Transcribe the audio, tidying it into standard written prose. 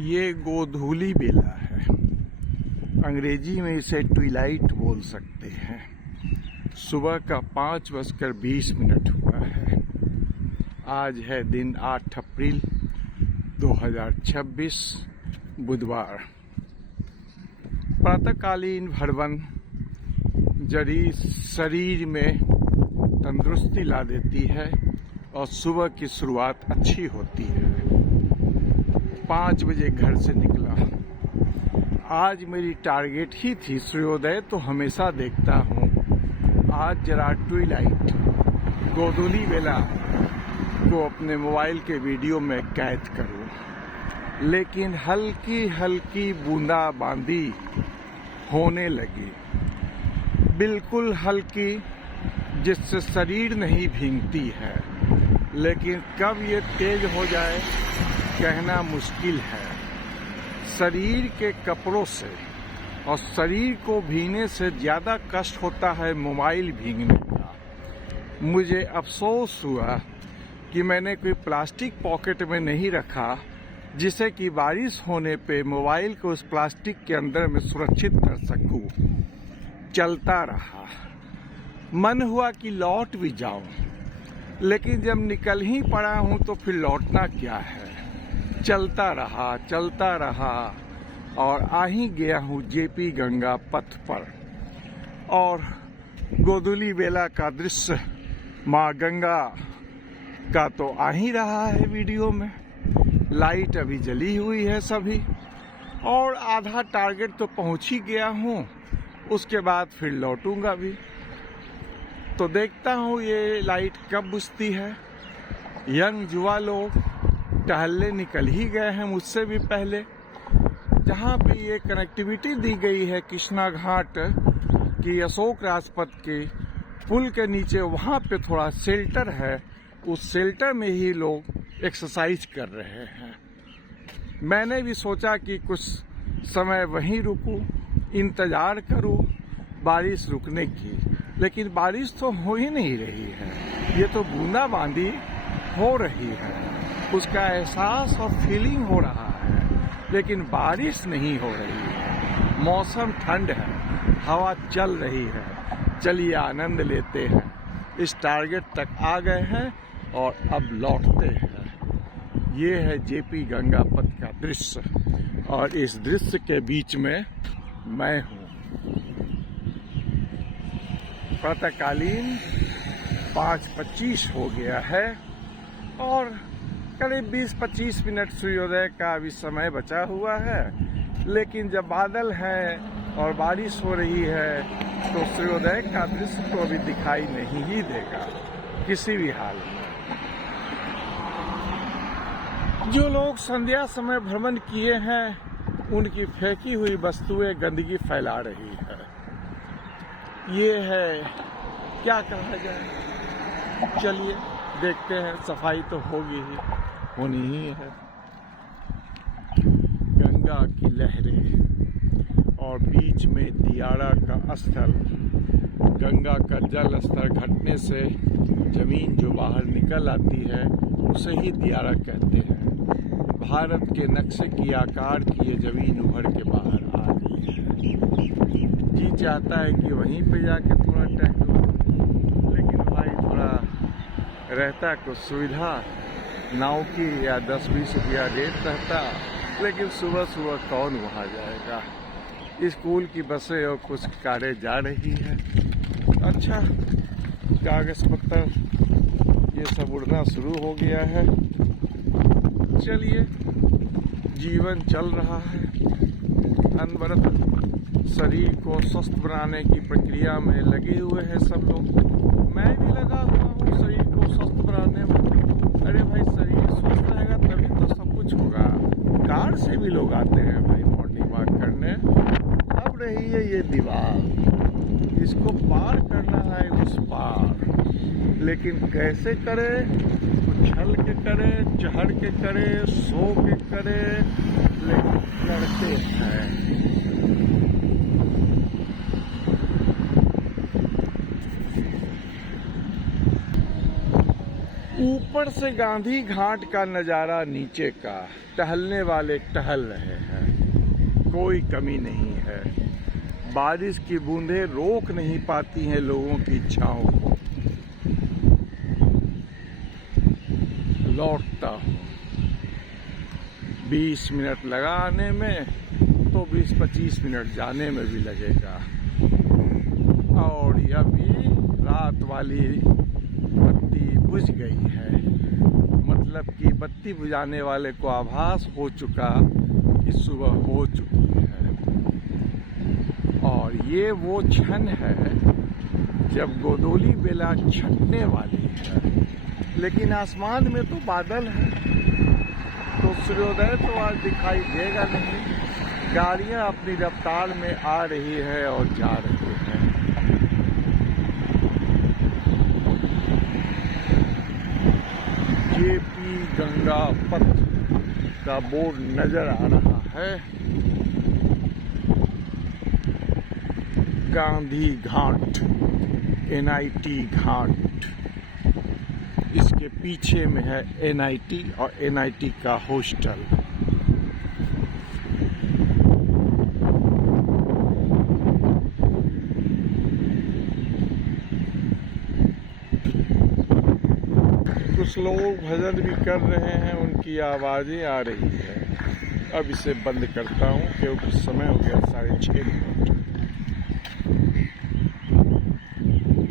ये गोधूली बेला है। अंग्रेजी में इसे ट्विलाइट बोल सकते हैं। सुबह का 5:20 हुआ है। आज है दिन 8 अप्रैल 2026 बुधवार। प्रातःकालीन भरवन जरी शरीर में तंदुरुस्ती ला देती है और सुबह की शुरुआत अच्छी होती है। 5 बजे घर से निकला। आज मेरी टारगेट ही थी सूर्योदय तो हमेशा देखता हूँ, आज जरा ट्विलाइट गोधूली बेला को अपने मोबाइल के वीडियो में कैद करूँ, लेकिन हल्की हल्की बूंदाबांदी होने लगी, बिल्कुल हल्की, जिससे शरीर नहीं भीगती है, लेकिन कब ये तेज हो जाए कहना मुश्किल है। शरीर के कपड़ों से और शरीर को भीगने से ज़्यादा कष्ट होता है मोबाइल भीगने का। मुझे अफसोस हुआ कि मैंने कोई प्लास्टिक पॉकेट में नहीं रखा, जिसे कि बारिश होने पे मोबाइल को उस प्लास्टिक के अंदर में सुरक्षित कर सकूं। चलता रहा, मन हुआ कि लौट भी जाऊं, लेकिन जब निकल ही पड़ा हूं तो फिर लौटना क्या है। चलता रहा और आ ही गया हूँ जेपी गंगा पथ पर। और गोधूली बेला का दृश्य माँ गंगा का तो आ ही रहा है वीडियो में। लाइट अभी जली हुई है सभी, और आधा टारगेट तो पहुँच ही गया हूँ। उसके बाद फिर लौटूंगा भी, तो देखता हूँ ये लाइट कब बुझती है। यंग युवा लोग टहलने निकल ही गए हैं मुझसे भी पहले। जहाँ पे ये कनेक्टिविटी दी गई है कृष्णा घाट की अशोक राजपथ के पुल के नीचे, वहाँ पे थोड़ा शेल्टर है, उस शेल्टर में ही लोग एक्सरसाइज कर रहे हैं। मैंने भी सोचा कि कुछ समय वहीं रुकूं, इंतजार करूं बारिश रुकने की, लेकिन बारिश तो हो ही नहीं रही है। ये तो बूंदाबांदी हो रही है, उसका एहसास और फीलिंग हो रहा है, लेकिन बारिश नहीं हो रही है। मौसम ठंड है, हवा चल रही है। चलिए आनंद लेते हैं। इस टारगेट तक आ गए हैं और अब लौटते हैं। ये है जेपी गंगा पथ का दृश्य, और इस दृश्य के बीच में मैं हूँ। प्रातःकालीन 5:25 हो गया है और करीब 20-25 मिनट सूर्योदय का अभी समय बचा हुआ है। लेकिन जब बादल है और बारिश हो रही है तो सूर्योदय का दृश्य तो अभी दिखाई नहीं ही देगा किसी भी हाल में। जो लोग संध्या समय भ्रमण किए हैं, उनकी फेंकी हुई वस्तुएं गंदगी फैला रही है। ये है, क्या कहा जाए। चलिए देखते हैं, सफाई तो होगी ही, होनी ही है। गंगा की लहरें और बीच में दियारा का स्थल। गंगा का जल स्तर घटने से जमीन जो बाहर निकल आती है उसे ही दियारा कहते हैं। भारत के नक्शे की आकार की ये जमीन उभर के बाहर आ रही है। जी चाहता है कि वहीं पे जाके थोड़ा टहलो, लेकिन भाई थोड़ा रहता कुछ सुविधा नाव की या 10-20 रुपया रेट रहता, लेकिन सुबह सुबह कौन वहाँ जाएगा। स्कूल की बसें और कुछ कारें जा रही हैं। अच्छा, कागज पत्तर ये सब उड़ना शुरू हो गया है। चलिए, जीवन चल रहा है। अनवरत शरीर को स्वस्थ बनाने की प्रक्रिया में लगे हुए हैं सब लोग। मैं भी लगा हुआ हूँ शरीर को स्वस्थ बनाने में। अरे भाई, शरीर स्वस्थ रहेगा तभी तो सब कुछ होगा। कार से भी लोग आते हैं भाई मॉर्निंग वॉक करने। अब रही है ये दीवार, इसको पार करना है उस पार, लेकिन कैसे करे? उछल के करे, चढ़ के करे, सो के करे, लेकिन करते हैं। ऊपर ऊपर से गांधी घाट का नजारा नीचे का, टहलने वाले टहल रहे हैं, कोई कमी नहीं है। बारिश की बूंदें रोक नहीं पाती हैं लोगों की इच्छाओं को। लौटता हूँ, 20 मिनट लगा आने में तो 20-25 मिनट जाने में भी लगेगा। और अभी रात वाली बत्ती बुझ गई है, मतलब कि बत्ती बुझाने वाले को आभास हो चुका कि सुबह हो चुकी है। और ये वो क्षण है जब गोदोली बेला छटने वाली है, लेकिन आसमान में तो बादल है, तो सूर्योदय तो आज दिखाई देगा नहीं। गाड़ियां अपनी रफ्तार में आ रही है और जा रही है। जेपी गंगा पथ का बोर्ड नजर आ रहा है। गांधी घाट, NIT घाट, इसके पीछे में है NIT और NIT का हॉस्टल। कुछ लोग भजन भी कर रहे हैं, उनकी आवाजें आ रही है। अब इसे बंद करता हूँ क्योंकि समय हो गया 6:30।